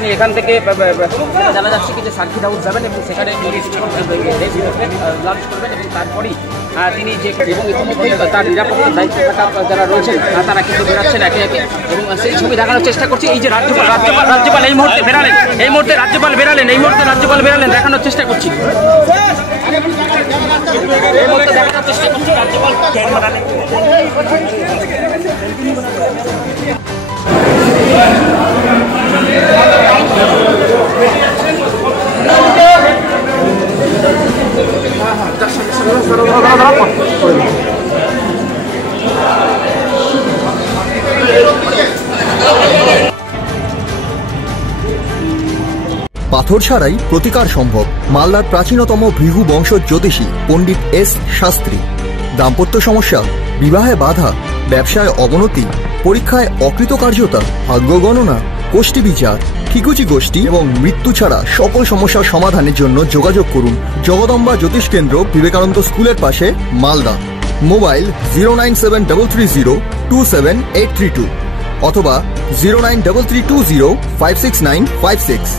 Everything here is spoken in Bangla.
তিনি এখান থেকে জানা যাচ্ছে কি যে সার্কিট হাউস যাবেন এবং সেখানে লাঞ্চ করবেন এবং তারপরেই তিনি যে এবং ইতিমধ্যেই তার নিরাপত্তার দায়িত্বে থাকা যারা রয়েছেন তারা কিন্তু বেরাচ্ছেন একে একে এবং সেই ছবি দেখানোর চেষ্টা করছি। এই যে রাজ্যপাল এই মুহূর্তে বেরালেন, এই মুহূর্তে রাজ্যপাল বেরালেন দেখানোর চেষ্টা করছি। এই মুহূর্তে দেখানোর চেষ্টা করছি রাজ্যপাল পাথর ছাড়াই প্রতিকার সম্ভব। মালদার প্রাচীনতম ভৃগু বংশ জ্যোতিষী পণ্ডিত এস শাস্ত্রী। দাম্পত্য সমস্যা, বিবাহে বাধা, ব্যবসায় অবনতি, পরীক্ষায় অকৃতকার্যতা, ভাগ্য গণনা, কোষ্ঠী বিচার, ঠিকুচি গোষ্ঠী এবং মৃত্যু ছাড়া সকল সমস্যার সমাধানের জন্য যোগাযোগ করুন জগদম্বা জ্যোতিষ কেন্দ্র, বিবেকানন্দ স্কুলের পাশে, মালদা। মোবাইল 09730278332 অথবা 09332056956।